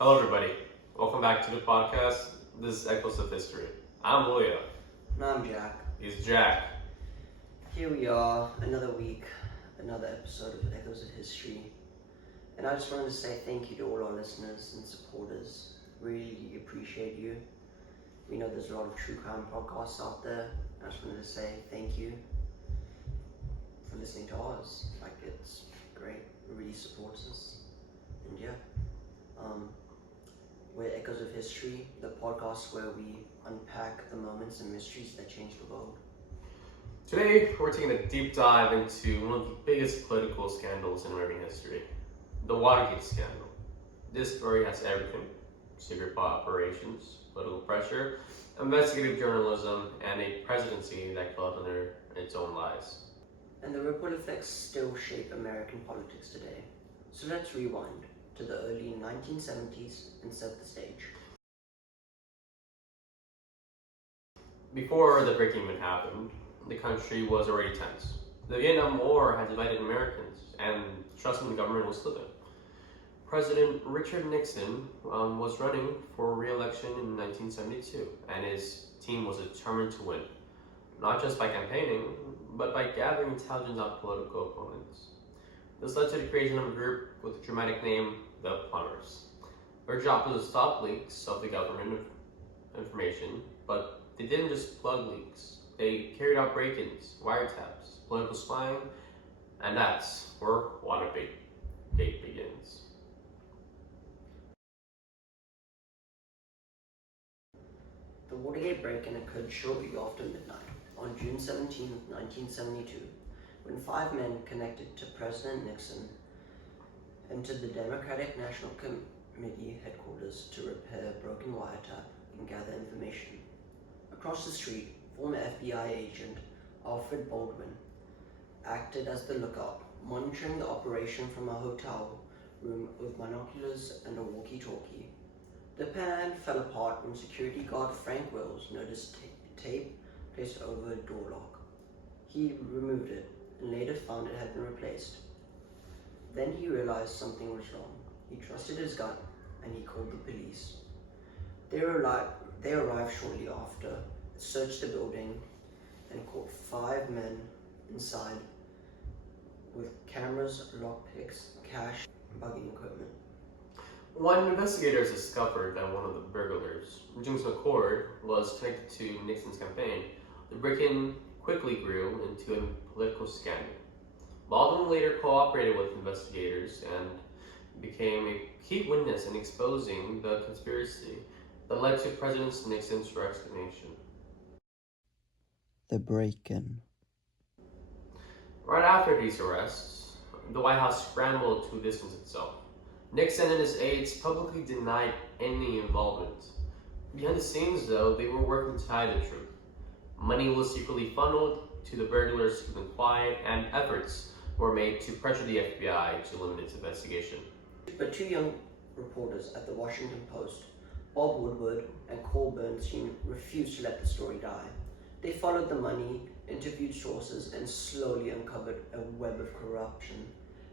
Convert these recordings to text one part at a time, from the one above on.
Hello, everybody. Welcome back to the podcast. This is Echoes of History. I'm William. And I'm Jack. He's Jack. Here we are, another week, another episode of Echoes of History. And I just wanted to say thank you to all our listeners and supporters. Really appreciate you. We know there's a lot of true crime podcasts out there. I just wanted to say thank you for listening to ours. It's great. It really supports us. And yeah. We're Echoes of History, the podcast where we unpack the moments and mysteries that changed the world. Today, we're taking a deep dive into one of the biggest political scandals in American history, the Watergate scandal. This story has everything: secret operations, political pressure, investigative journalism, and a presidency that fell under its own lies. And the ripple effects still shape American politics today. So let's rewind to the early 1970s and set the stage. Before the break even happened, the country was already tense. The Vietnam War had divided Americans, and trust in the government was slipping. President Richard Nixon was running for re-election in 1972, and his team was determined to win, not just by campaigning, but by gathering intelligence on political opponents. This led to the creation of a group with the dramatic name, the Plumbers. Their job was to stop leaks of the government information, but they didn't just plug leaks. They carried out break-ins, wiretaps, political spying, and that's where Watergate begins. The Watergate break-in occurred shortly after midnight, on June 17, 1972, when 5 men connected to President Nixon entered the Democratic National Committee headquarters to repair a broken wiretap and gather information. Across the street, former FBI agent Alfred Baldwin acted as the lookout, monitoring the operation from a hotel room with binoculars and a walkie-talkie. The plan fell apart when security guard Frank Wills noticed tape placed over a door lock. He removed it and later found it had been replaced. Then he realized something was wrong. He trusted his gut and he called the police. They arrived shortly after, searched the building, and caught 5 men inside with cameras, lockpicks, cash, and bugging equipment. When investigators discovered that one of the burglars, James McCord, was connected to Nixon's campaign, the break-in quickly grew into a political scandal. Baldwin later cooperated with investigators and became a key witness in exposing the conspiracy that led to President Nixon's resignation. The break-in. Right after these arrests, the White House scrambled to distance itself. Nixon and his aides publicly denied any involvement. Behind the scenes, though, they were working to hide the truth. Money was secretly funneled to the burglars to keep them quiet, and efforts were made to pressure the FBI to limit its investigation. But 2 young reporters at the Washington Post, Bob Woodward and Cole Bernstein, refused to let the story die. They followed the money, interviewed sources, and slowly uncovered a web of corruption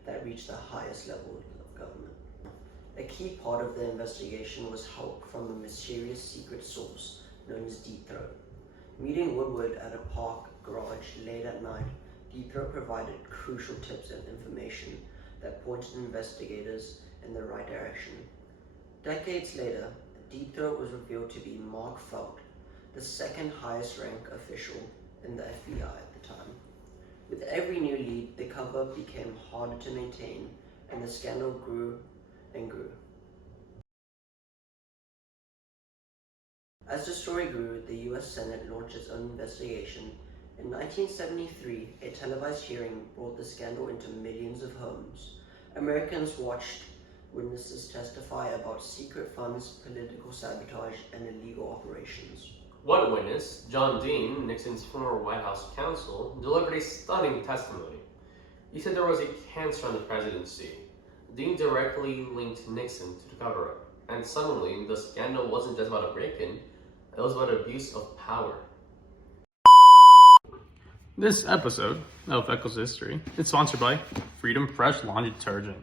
that reached the highest levels of government. A key part of the investigation was help from a mysterious secret source known as Deep Throat. Meeting Woodward at a park garage late at night, Deep Throat provided crucial tips and information that pointed investigators in the right direction. Decades later, Deep Throat was revealed to be Mark Felt, the second highest rank official in the FBI at the time. With every new lead, the cover-up became harder to maintain, and the scandal grew and grew. As the story grew, the US Senate launched its own investigation. In 1973, a televised hearing brought the scandal into millions of homes. Americans watched witnesses testify about secret funds, political sabotage, and illegal operations. One witness, John Dean, Nixon's former White House counsel, delivered a stunning testimony. He said there was a cancer on the presidency. Dean directly linked Nixon to the cover-up, and suddenly the scandal wasn't just about a break-in, it was about abuse of power. This episode of Echoes History is sponsored by Freedom Fresh Laundry Detergent.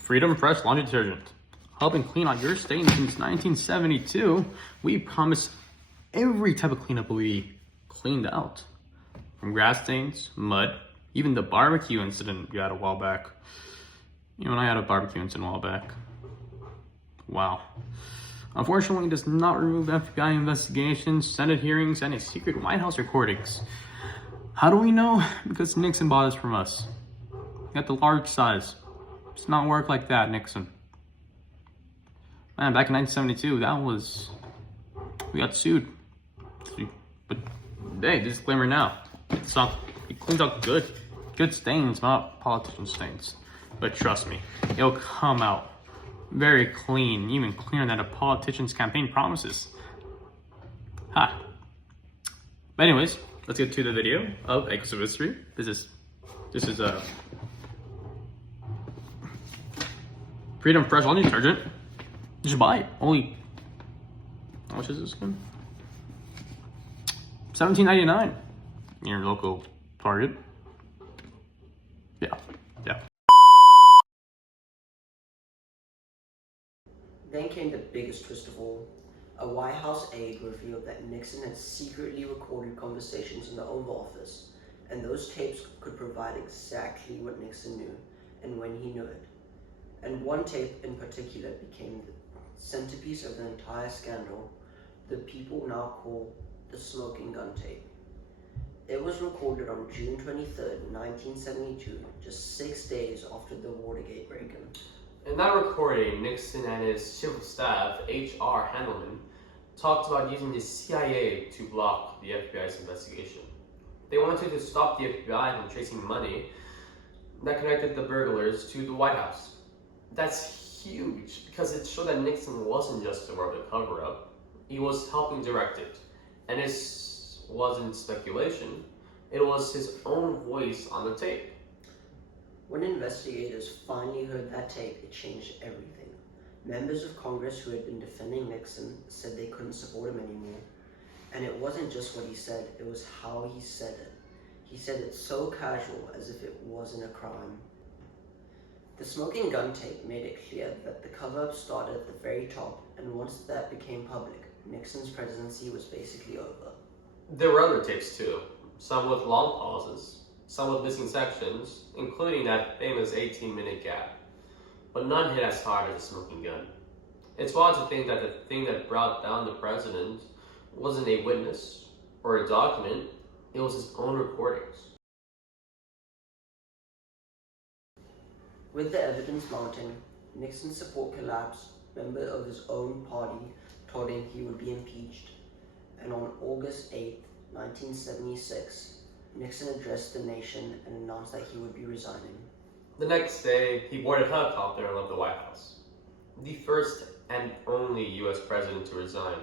Freedom Fresh Laundry Detergent. helping clean out your state since 1972. We promised every type of cleanup will be cleaned out. From grass stains, mud, even the barbecue incident you had a while back. You know, and I had a barbecue incident a while back. Wow. Unfortunately, it does not remove FBI investigations, Senate hearings, and a secret White House recordings. How do we know? Because Nixon bought this from us. Got the large size. It's not work like that, Nixon. Man, back in 1972, we got sued. But hey, disclaimer now. It cleans up good stains, not politician stains. But trust me, it'll come out very clean, even cleaner than a politician's campaign promises. Ha. But anyways, let's get to the video of Acres of History. This is a Freedom Fresh laundry detergent. You should buy it. Only, how much is this again? $17.99 in your local Target. Yeah. Then came the biggest twist of all. A White House aide revealed that Nixon had secretly recorded conversations in the Oval Office, and those tapes could provide exactly what Nixon knew and when he knew it. And one tape in particular became the centerpiece of the entire scandal, the people now call the smoking gun tape. It was recorded on June 23rd, 1972, just 6 days after the Watergate break-in. In that recording, Nixon and his chief of staff, H.R. Handelman, talked about using the CIA to block the FBI's investigation. They wanted to stop the FBI from tracing money that connected the burglars to the White House. That's huge because it showed that Nixon wasn't just aware of the cover-up, he was helping direct it. And this wasn't speculation, it was his own voice on the tape. When investigators finally heard that tape, it changed everything. Members of Congress who had been defending Nixon said they couldn't support him anymore. And it wasn't just what he said, it was how he said it. He said it so casual, as if it wasn't a crime. The smoking gun tape made it clear that the cover-up started at the very top, and once that became public, Nixon's presidency was basically over. There were other tapes too, some with long pauses, some with missing sections, including that famous 18-minute gap. But none hit as hard as a smoking gun. It's wild to think that the thing that brought down the president wasn't a witness or a document, it was his own recordings. With the evidence mounting, Nixon's support collapsed. Members of his own party told him he would be impeached. And on August 8, 1976, Nixon addressed the nation and announced that he would be resigning. The next day, he boarded a helicopter and left the White House. The first and only US president to resign.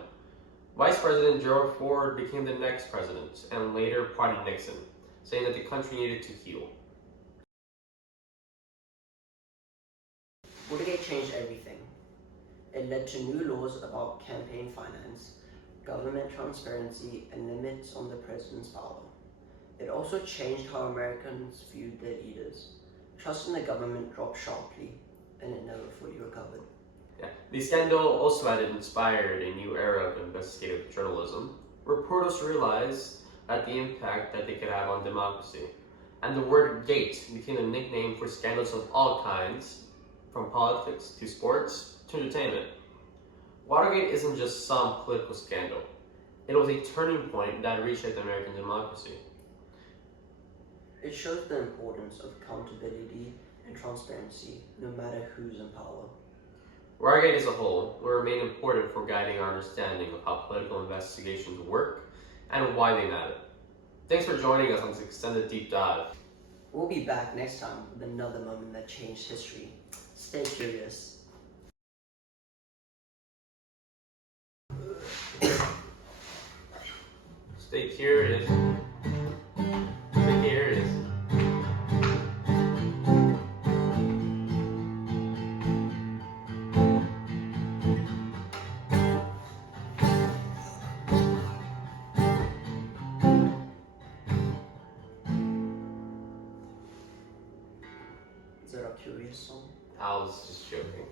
Vice President Gerald Ford became the next president and later pardoned Nixon, saying that the country needed to heal. Watergate changed everything. It led to new laws about campaign finance, government transparency, and limits on the president's power. It also changed how Americans viewed their leaders. Trust in the government dropped sharply, and it never fully recovered. Yeah. The scandal also had inspired a new era of investigative journalism. Reporters realized that the impact that they could have on democracy. And the word "gate" became a nickname for scandals of all kinds, from politics to sports to entertainment. Watergate isn't just some political scandal. It was a turning point that reshaped American democracy. It shows the importance of accountability and transparency, no matter who's in power. Watergate as a whole will remain important for guiding our understanding of how political investigations work and why they matter. Thanks for joining us on this extended deep dive. We'll be back next time with another moment that changed history. Stay curious. Stay curious. Stay curious. Is that a curious song? I was just joking.